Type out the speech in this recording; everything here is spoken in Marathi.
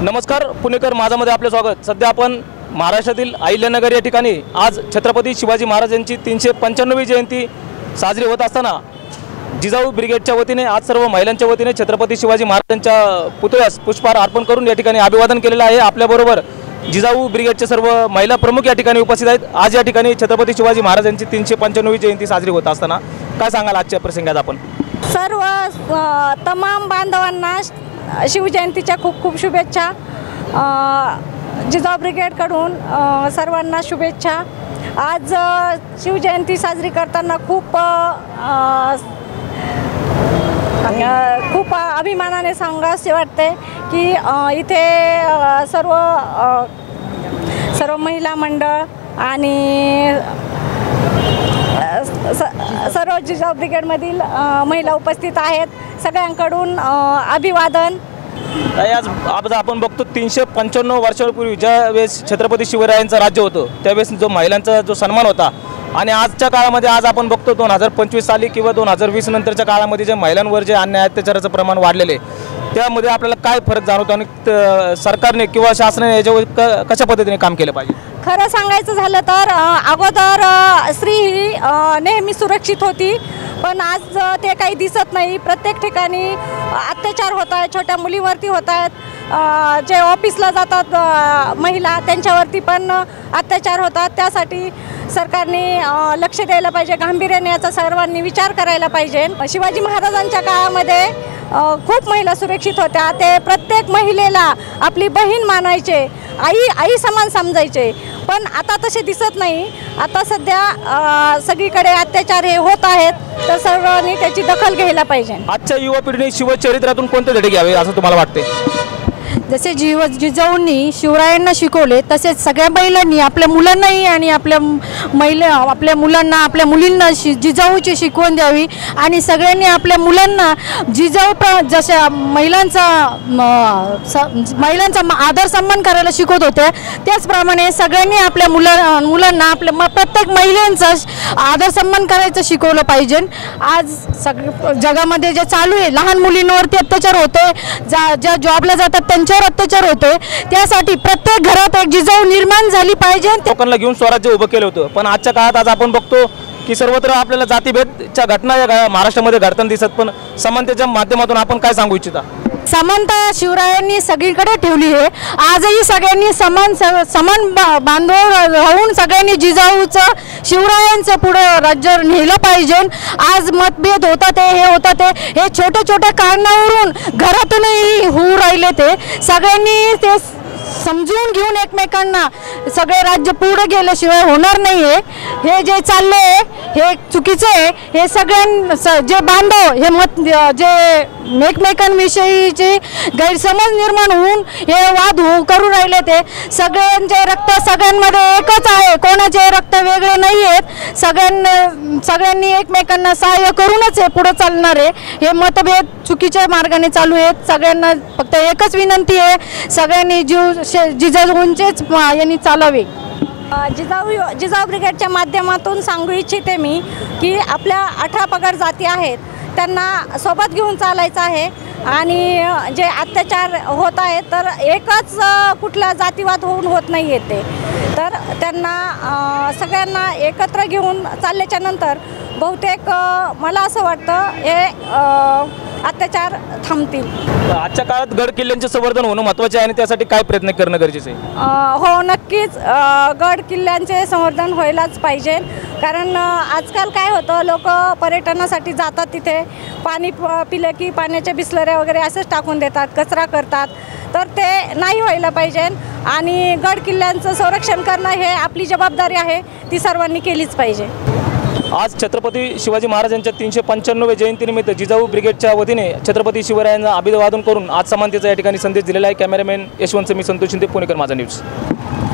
नमस्कार पुणेकर माझामध्ये आपले स्वागत। सध्या आपण महाराष्ट्रातील अहिल्यानगर या ठिकाणी आज छत्रपती शिवाजी महाराजांची 395वी जयंती साजरी होत असताना जिजाऊ ब्रिगेडच्या वतीने आज सर्व महिलांच्या वतीने छत्रपती शिवाजी महाराजांच्या पुतळ्यास पुष्पहार अर्पण करून या ठिकाणी अभिवादन केलेलं आहे। आपल्याबरोबर जिजाऊ ब्रिगेडचे सर्व महिला प्रमुख या ठिकाणी उपस्थित आहेत। आज या ठिकाणी छत्रपती शिवाजी महाराजांची 395वी जयंती साजरी होत असताना काय सांगाल आजच्या प्रसंगात आपण? सर्व तमाम बांधवांना शिवजयंतीच्या खूप खूप शुभेच्छा। जिजाऊ ब्रिगेडकडून सर्वांना शुभेच्छा। आज शिवजयंती साजरी करताना खूप अभिमानाने सांगावसे वाटते की इथे सर्व महिला मंडळ आणि सर्व जिजाऊ ब्रिगेडमधील महिला उपस्थित आहेत। सगळ्यांकडून अभिवादन। आज आपण बघतो 395 वर्षांपूर्वी ज्या वेळेस छत्रपती शिवरायांचं राज्य होतं त्यावेळेस जो महिलांचा जो सन्मान होता आणि आजच्या काळामध्ये आज आपण बघतो 2025 साली किंवा 2020 नंतरच्या काळामध्ये जे महिलांवर जे अन्याय अत्याचाराचं प्रमाण वाढलेले त्यामध्ये आपल्याला काय फरक जाणवतो आणि सरकारने किंवा शासनाने याच्यावर कशा पद्धतीने काम केलं पाहिजे? खरं सांगायचं झालं तर अगोदर स्त्री ही नेहमी सुरक्षित होती, पण आज ते काही दिसत नाही। प्रत्येक ठिकाणी अत्याचार होत आहेत, छोट्या मुलीवरती होत आहेत, जे ऑफिसला जातात महिला त्यांच्यावरती पण अत्याचार होतात। त्यासाठी सरकारने लक्ष द्यायला पाहिजे, गांभीर्याने याचा सर्वांनी विचार करायला पाहिजे। शिवाजी महाराजांच्या काळामध्ये खूप महिला सुरक्षित होत्या। ते प्रत्येक महिलेला आपली बहीण मानायचे, आई समान समजायचे, पण आता तसे दिसत नाही। आता सध्या सगळीकडे अत्याचार हे होत आहेत, तर सर्वांनी त्याची दखल घ्यायला पाहिजे। आजच्या युवा पिढीने शिवचरित्रातून कोणते धडे घ्यावे असं तुम्हाला वाटते? जसे जिजाऊंनी शिवरायांना शिकवले तसेच सगळ्या महिलांनी आपल्या मुलांनाही आणि आपल्या मुलांना आपल्या मुलींना जिजाऊची शिकवण द्यावी आणि सगळ्यांनी आपल्या मुलांना जिजाऊ जशा महिलांचा आदर सन्मान करायला शिकवत होते त्याचप्रमाणे सगळ्यांनी आपल्या मुलांना आपल्या प्रत्येक महिलांचा आदर सन्मान करायचं शिकवलं पाहिजे। आज जगामध्ये जे चालू आहे लहान मुलींवरती अत्याचार होते, ज्या जॉबला जातात त्यांच्यावर अत्याचार होते, त्यासाठी प्रत्येक घरात एक जिजाऊ निर्माण झाली पाहिजे। लोकांना घेऊन स्वराज्य उभं केलं होतं, पण आजच्या काळात आज आपण बघतो की सर्वत्र आपल्याला जातीभेदच्या घटना या महाराष्ट्रामध्ये घडताना दिसत, पण समानतेच्या माध्यमातून आपण काय सांगू इच्छिता? समानता शिवरायांनी सगळीकडे ठेवली आहे। आजही सगळ्यांनी समान बांधव राहून सगळ्यांनी जिजाऊचं शिवरायांचं पुढे राज्य नेलं पाहिजे। आज मतभेद होतात हे छोट्या कारणावरून घरातूनही होऊ राहिले, ते सगळ्यांनी ते समजून घेऊन एकमेकांना सगळे राज्य पुढे गेल्याशिवाय होणार नाही आहे। हे जे चाललंय हे चुकीचं आहे। हे जे बांधव हे जे एकमेकांविषयीचे गैरसमज निर्माण होऊन हे वाद करू राहिले, ते सगळ्यांचे रक्त सगळ्यांमध्ये एकच आहे, कोणाचे रक्त वेगळे नाही आहेत। सगळ्यांनी एकमेकांना सहाय्य करूनच हे पुढे चालणार आहे। हे मतभेद चुकीच्या मार्गाने चालू आहेत। सगळ्यांना फक्त एकच विनंती आहे, सगळ्यांनी जिजाऊंचेच यांनी चालावे। जिजाऊ ब्रिगेडच्या माध्यमातून सांगू इच्छिते मी की आपल्या 18 पगड जाती आहेत त्यांना सोबत घेऊन चालायचं आहे आणि जे अत्याचार होत आहेत तर एकच कुठला जातीवाद होत नाही आहे ते, तर त्यांना सगळ्यांना एकत्र घेऊन चालल्याच्या नंतर बहुतेक मला असं वाटतं हे अत्याचार थांबतील। आजच्या काळात गड किल्ल्यांचे संवर्धन होणं महत्त्वाचे आहे आणि त्यासाठी काय प्रयत्न करणं गरजेचं आहे? हो, नक्कीच गड किल्ल्यांचे संवर्धन व्हायलाच पाहिजे, कारण आजकाल काय होतं लोक पर्यटनासाठी जातात, तिथे पाणी पिलं की पाण्याच्या बिसलऱ्या वगैरे असंच टाकून देतात, कचरा करतात, तर ते नाही व्हायला पाहिजे आणि गड किल्ल्यांचं संरक्षण करणं हे आपली जबाबदारी आहे, ती सर्वांनी केलीच पाहिजे। आज छत्रपती शिवाजी महाराजांच्या 395व्या जयंतीनिमित्त जिजाऊ ब्रिगेडच्या वतीने छत्रपती शिवरायांना अभिवादन करून आज समानतेचा या ठिकाणी संदेश दिलेला आहे। कॅमेरामॅन यशवंत मी संतोष शिंदे, पुणेकर माझा न्यूज।